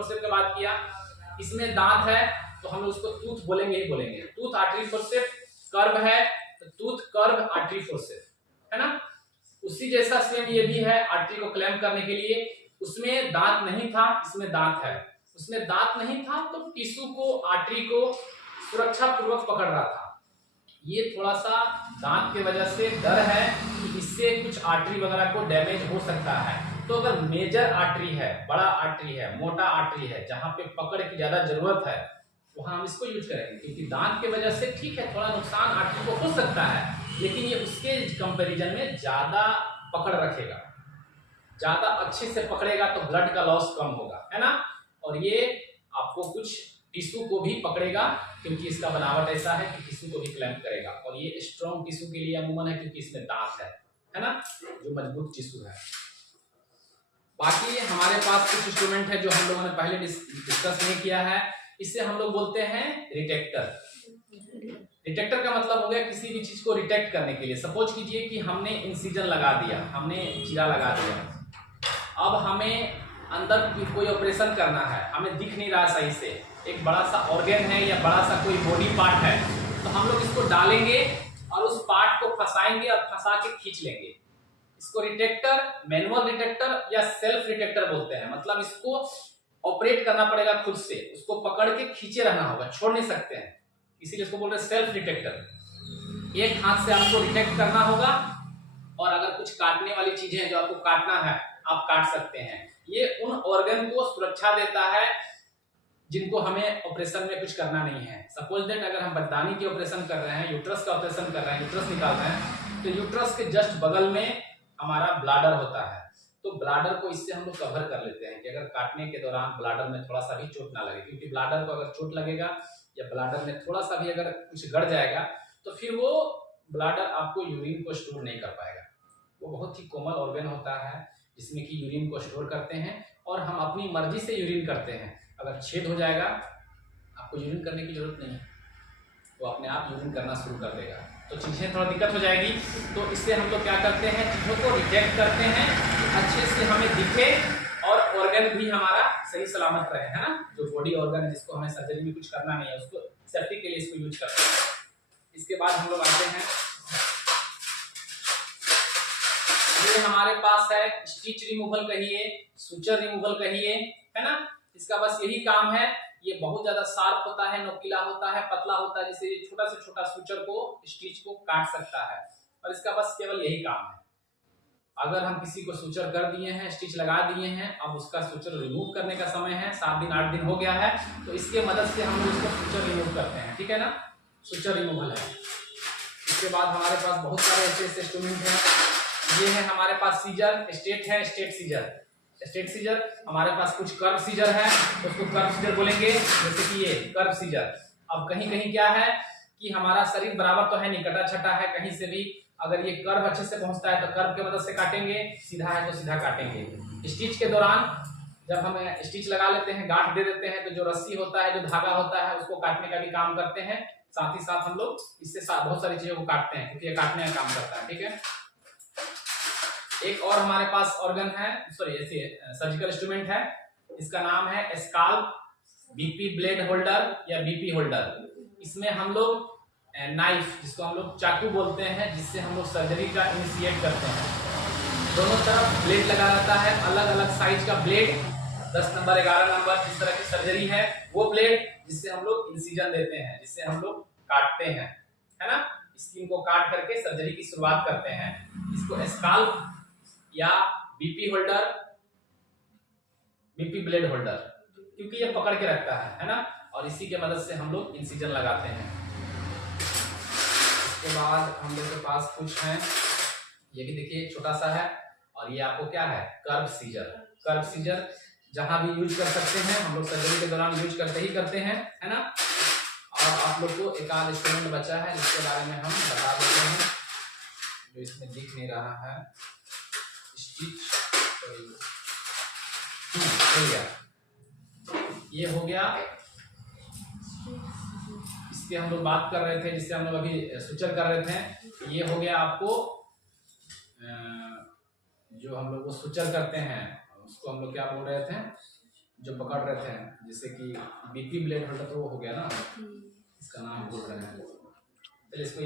Forceps की बात किया, इसमें दांत है तो हम लोग उसको टूथ बोलेंगे ही बोलेंगे। टूथ आर्टरी फोर्सेप्स, कर्व है तो टूथ कर्व आर्टरी फोर्सेप्स, है ना। उसी जैसा सेम ये भी है, आर्टरी को क्लैंप करने के लिए। उसमें दांत नहीं था, इसमें दांत है। उसमें दांत नहीं था तो टिश्यू को, आर्टरी को सुरक्षा पूर्वक पकड़ रहा था। ये थोड़ा सा दांत की वजह से डर है कि इससे कुछ आर्टरी वगैरह को डैमेज हो सकता है। तो अगर मेजर आर्टरी है, बड़ा आर्टरी है, मोटा आर्टरी है, जहां पे पकड़ की ज्यादा जरूरत है, वहां हम इसको यूज करेंगे। क्योंकि दांत की वजह से ठीक है थोड़ा नुकसान आर्टरी को हो सकता है, लेकिन ये उसके कंपैरिजन में ज्यादा पकड़ रखेगा, ज्यादा अच्छे से पकड़ेगा तो ब्लड का लॉस कम होगा, है ना। और ये आपको कुछ टिश्यू को भी पकड़ेगा, क्योंकि इसका बनावट ऐसा है कि टिश्यू को भी क्लैंप करेगा। और ये स्ट्रॉन्ग टिश्यू के लिए अमूमन है, क्योंकि इसमें दांत है ना, जो मजबूत टिश्यू है। बाकी हमारे पास कुछ इंस्ट्रूमेंट है जो हम लोगों ने पहले डिस्कस नहीं किया है। इससे हम लोग बोलते हैं रिटेक्टर। रिटेक्टर का मतलब हो गया किसी भी चीज को रिटेक्ट करने के लिए। सपोज कीजिए कि हमने इंसिजन लगा दिया, हमने चीरा लगा दिया, अब हमें अंदर कोई ऑपरेशन करना है, हमें दिख नहीं रहा सही से, एक बड़ा सा ऑर्गन है या बड़ा सा कोई बॉडी पार्ट है, तो हम लोग इसको डालेंगे और उस पार्ट को फंसाएंगे और फंसा के खींच लेंगे। इसको रिटेक्टर, मैनुअल रिटेक्टर या सेल्फ रिटेक्टर बोलते हैं। मतलब इसको ऑपरेट करना पड़ेगा खुद से, उसको पकड़ के खींचे रहना होगा, छोड़ नहीं सकते हैं, इसीलिए इसको बोल रहे हैं सेल्फ रिटेक्टर। एक हाथ से आपको रिटेक्ट करना होगा, और अगर कुछ काटने वाली चीजें हैं जो आपको काटना है, आप काट सकते हैं। ये उन ऑर्गन को सुरक्षा देता है जिनको हमें ऑपरेशन में कुछ करना नहीं है। सपोज दैट अगर हम बददानी की ऑपरेशन कर रहे हैं, यूट्रस का ऑपरेशन कर रहे हैं, यूट्रस निकाल रहे हैं, तो यूट्रस के जस्ट बगल में हमारा ब्लाडर होता है, तो ब्लाडर को इससे हम लोग कवर कर लेते हैं कि अगर काटने के दौरान ब्लाडर में थोड़ा सा भी चोट ना लगे। क्योंकि ब्लाडर को अगर चोट लगेगा या ब्लाडर में थोड़ा सा भी अगर कुछ गड़ जाएगा तो फिर वो ब्लाडर आपको यूरिन को स्टोर नहीं कर पाएगा। वो बहुत ही कोमल ऑर्गन होता है जिसमें कि यूरिन को स्टोर करते हैं, और हम अपनी मर्जी से यूरिन करते हैं। अगर छेद हो जाएगा, आपको यूरिन करने की जरूरत नहीं है, वो अपने आप यूरिन करना शुरू कर देगा, तो चीज़ें थोड़ा दिक्कत हो जाएगी। तो इससे हम लोग क्या करते हैं, चीज़ों को रिजेक्ट करते हैं, अच्छे से हमें दिखे और ऑर्गन भी हमारा सही सलामत रहे, है ना। जो बॉडी ऑर्गन है जिसको हमें सर्जरी में कुछ करना नहीं है, उसको सेफ्टी के लिए इसको यूज करते हैं। इसके बाद हम लोग आते हैं, ये हमारे पास है स्टिच रिमूवल कहिए, सुचर रिमूवल कहिए, है ना। इसका बस यही काम है। ये बहुत ज्यादा शार्प होता है, नोकीला होता है, पतला होता है, जिससे ये छोटा से छोटा सुचर को, स्टिच को काट सकता है, और इसका बस केवल यही काम है। अगर हम किसी को सुचर कर दिए हैं, स्टिच लगा दिए हैं, अब उसका सुचर रिमूव करने का समय है, 7 दिन 8 दिन हो गया है, तो इसके मदद से हम लोग इसको सुचर रिमूव करते हैं, ठीक है ना। सुचर रिमूवल है। इसके बाद हमारे पास बहुत सारे ऐसे इंस्ट्रूमेंट हैं। ये है हमारे पास सीजर, स्ट्रेट है, स्ट्रेट सीजर। स्ट्रेट सीजर हमारे पास कुछ कर्व सीजर है, तो उसको कर्व सीजर बोलेंगे, जैसे कि ये कर्व सीजर। अब कहीं कहीं क्या है कि हमारा शरीर बराबर तो है नहीं, कटा छटा है, कहीं से भी अगर ये कर्व अच्छे से पहुंचता है तो कर्व की मदद से काटेंगे, सीधा है तो सीधा काटेंगे। स्टिच के दौरान जब हम स्टिच लगा लेते हैं, गांठ दे देते हैं, तो जो रस्सी होता है, जो धागा होता है, उसको काटने का भी काम करते हैं। साथ ही साथ हम लोग इससे बहुत सारी चीजों को काटते हैं, क्योंकि ये काटने का काम करता है, ठीक है। एक और हमारे पास ऑर्गन है, सॉरी ऐसे सर्जिकल इंस्ट्रूमेंट है, इसका नाम है स्काल्प, बीपी ब्लेड होल्डर या बीपी होल्डर। इसमें हम लोग नाइफ, जिसको हम लोग चाकू बोलते हैं, जिससे हम लोग सर्जरी का इनिशिएट करते हैं। दोनों तरफ ब्लेड लगा रहता है, अलग अलग साइज का ब्लेड, 10 नंबर 11 नंबर, जिस तरह की सर्जरी है वो ब्लेड, जिससे हम लोग इंसिजन देते हैं, जिससे हम लोग काटते हैं, है ना। स्किन को काट करके सर्जरी की शुरुआत करते हैं। इसको स्काल्प या BP holder, BP blade holder, क्योंकि ये पकड़ के रखता है ना, और इसी के मदद से हम लोग इंसिजन लगाते हैं। इसके बाद हम लोग के पास कुछ हैं, ये भी देखिए छोटा सा है, और ये आपको क्या है, कर्व सीजर। कर्व सीजर जहां भी यूज कर सकते हैं, हम लोग सर्जरी के दौरान यूज करते ही करते हैं, है ना। और आप लोग को एक आध इंस्ट्रूमेंट बचा है जिसके बारे में हम बता देते हैं, जो इसमें दिख नहीं रहा है। स्टिच हो गया, ये हो गया। इसके हम लोग बात कर रहे थे, जिससे हम लोग अभी सुचर कर रहे थे, ये हो गया आपको जो हम लोग वो सुचर करते हैं, उसको हम लोग क्या बोल रहे थे, जो पकड़ रहे थे, जैसे कि बीपी ब्लेड होता तो वो हो गया ना, इसका नाम भूल रहे हैं, चलिए इसको